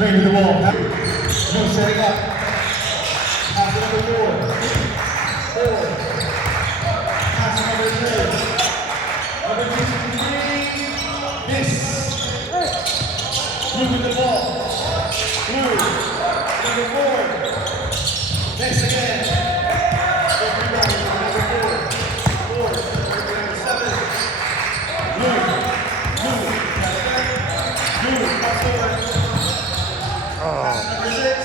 Bring to the wall. No setting up. Pass it number 4. 4. Pass it number 3. Number 53. Miss. Blue with the ball. Blue. Number 4. Miss again. Number 4. 4. Number 7. Blue. Blue. Blue. Pass over. Pass number 6.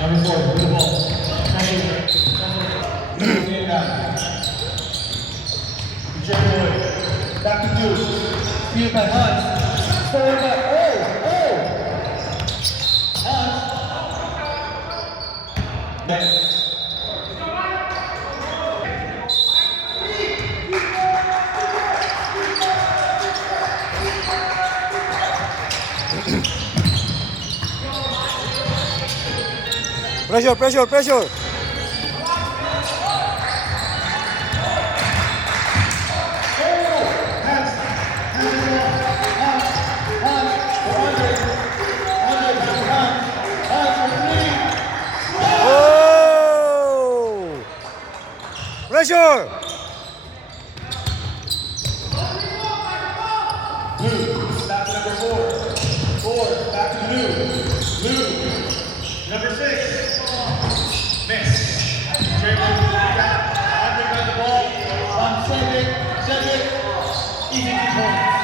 Number 4, with the ball. Back to Deuce. Field by Hans. Forward by, Hans. Pressure, pressure, pressure. Oh! Pressure. Blue, back to number 4. 4, back to Blue. Blue, number 6. Miss. Dribbling, Andre got the ball. On Cedric. Easy 2 points.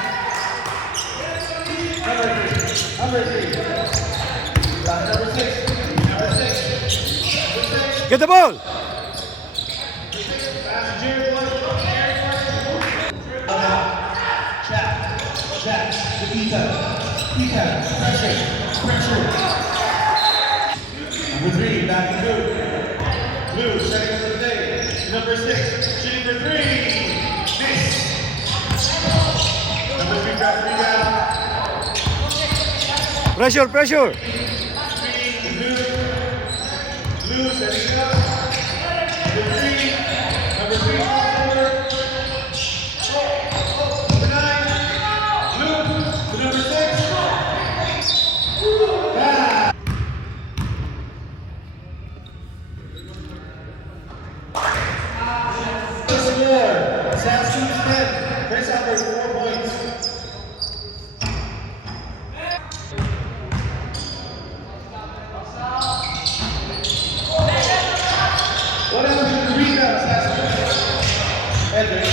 Number 3. Back to number 6. Number 6. Get the ball. Jack, to Ethan, pressure. Number 3, back to Blue, setting up for the day. Number 6, shooting for 3. Miss. Number 3, grab the rebound. Pressure, pressure. Blue, setting up. Number 3, forward. Number 9, Blue, to number 6. Chris Albert, 4 points. What happened to the rebounds, Edric.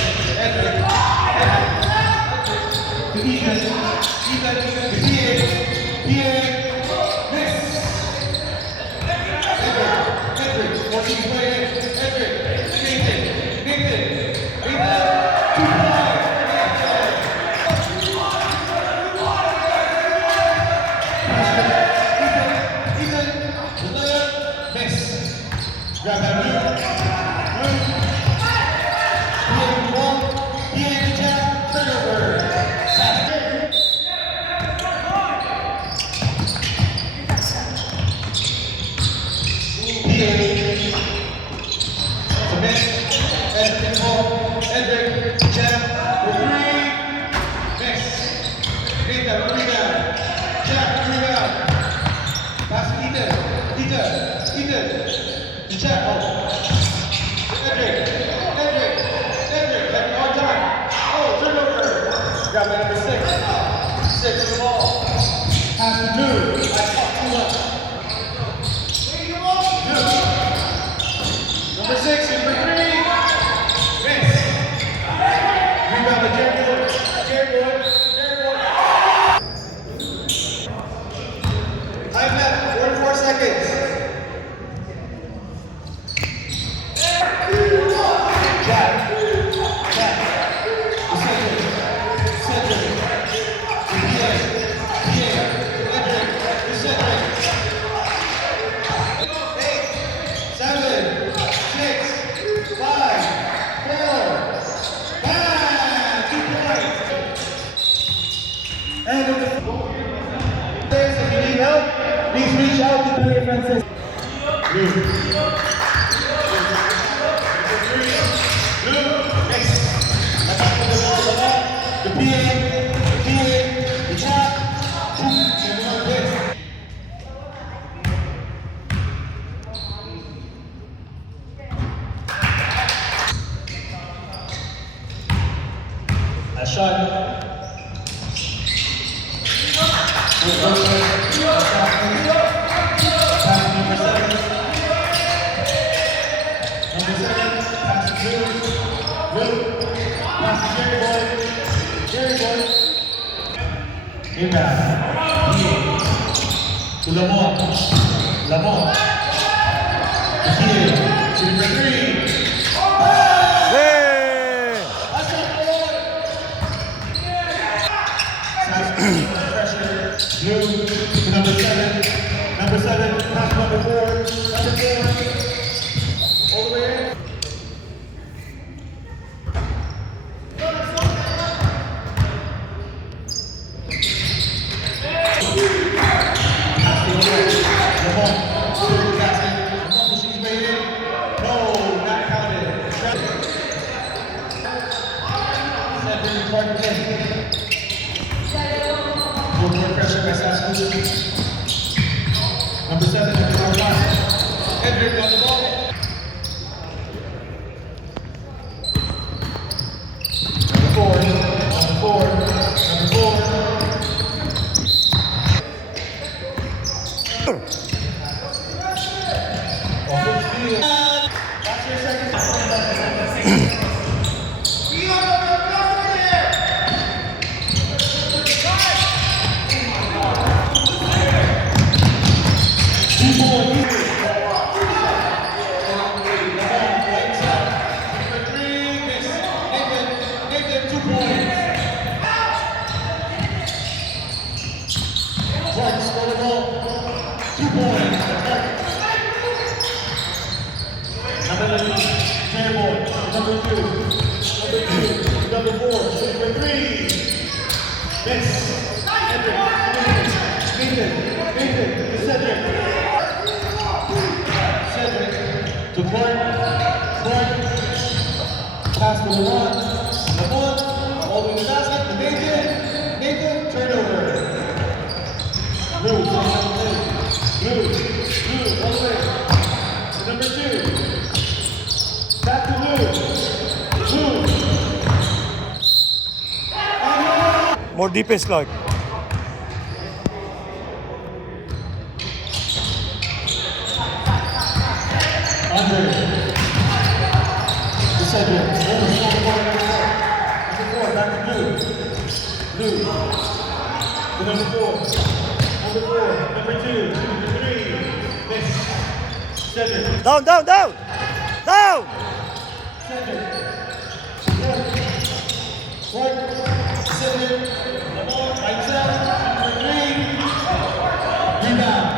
To Ethan, to Pierre, miss. Edric, 14 players, Nathan, 2 points. Grab that blue. Turnover. Check. Oh. Edric, having a hard time. Oh, turnover. Grab that number 6. 6 on the ball. Pass to New. I caught 2 up. New. Number 6, number 3. Miss. Rebound to Jerry Boy. Time left, 44 seconds. Jack. Cedric. Pierre. Cedric. 8, 7, 6, 5, 4, 2 points. And if you need help, please reach out to Billy Francis. The PA, the chop, and one this. Nice shot. Pass number 7. Number 7, pass to Blue. Pass to Jerry Boy. Inbound. To Lamont. To number 3. Hey! That's not good. Pressure. Blue to number 7. Number 7, pass to number 4. Number 4. All the way in. Number 7, number 1. Edric on the ball. Number 4. That's your second. Number 4, number 3. Miss. Edric. Nathan. Cedric. To Clark. Pass to Lamont. All the way to the basket. To Nathan. Turnover. Blue. All the way. To number 2. Back to Blue. More defense, Clark. Andre. To Cedric. Number 4, back to Blue. To number 4. Number 2. Number 3. Miss. Cedric. Down! Cedric. Cedric. Lamont. Right side. Number 3. Rebound.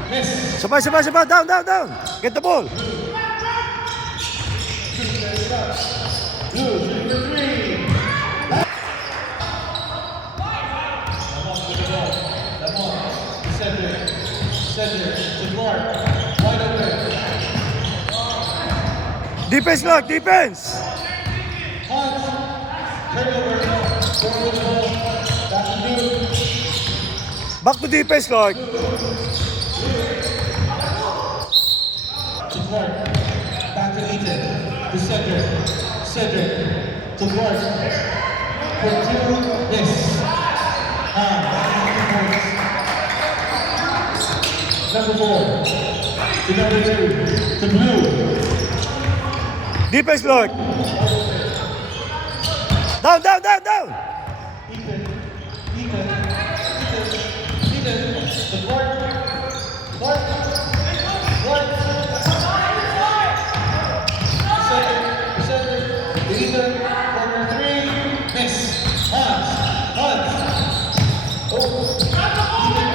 3. Miss. Sabay! Down! Get the ball! Blue. Number 3. Lamont. Cedric. To Clark. Wide open. Defense, Clark! Defense! Hunt. Turnover. Forward the ball. Back to Blue. Back to defense, Clark. Cedric to Clark for 2, miss. 2 points. Number 4 to number 2 to Blue. Defense lock. Down, down, down, down. Ethan, the Clark, Cedric, Ethan, corner 3, miss. Hans, oh, Ethan,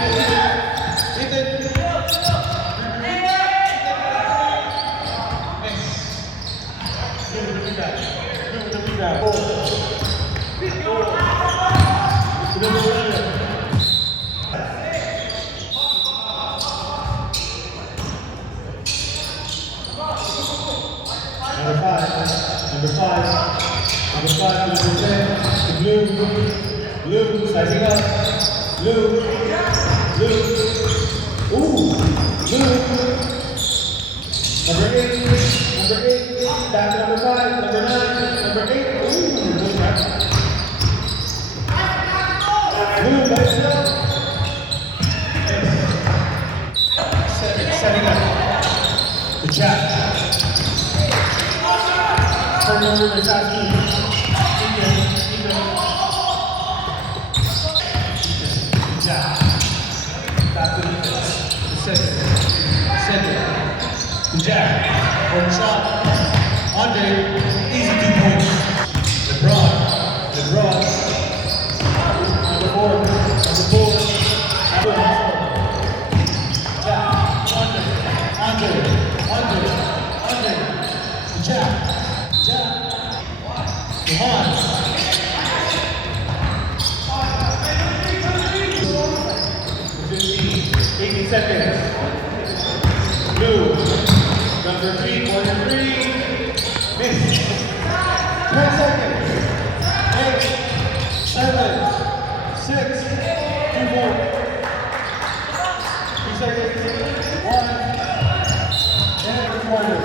miss. Blue, the rebound. Number five, number 10, to Blue, sizing up, Blue, ooh, Blue, number 8, back to number 5, number 9, number 8, ooh, good shot. Blue, nice shot. Setting up, the Jack. Turnover is asking. Ethan. Good job. Back to the Cedric. Good job. One shot. Andre, easy 2 points. LeBron. Number 4. Yeah. Andre. Good job. Hans. 18 seconds. Blue. Number 3, corner 3. Miss. 10 seconds. 8, 7, 6, 2 more. 3 seconds. 1. And quarter.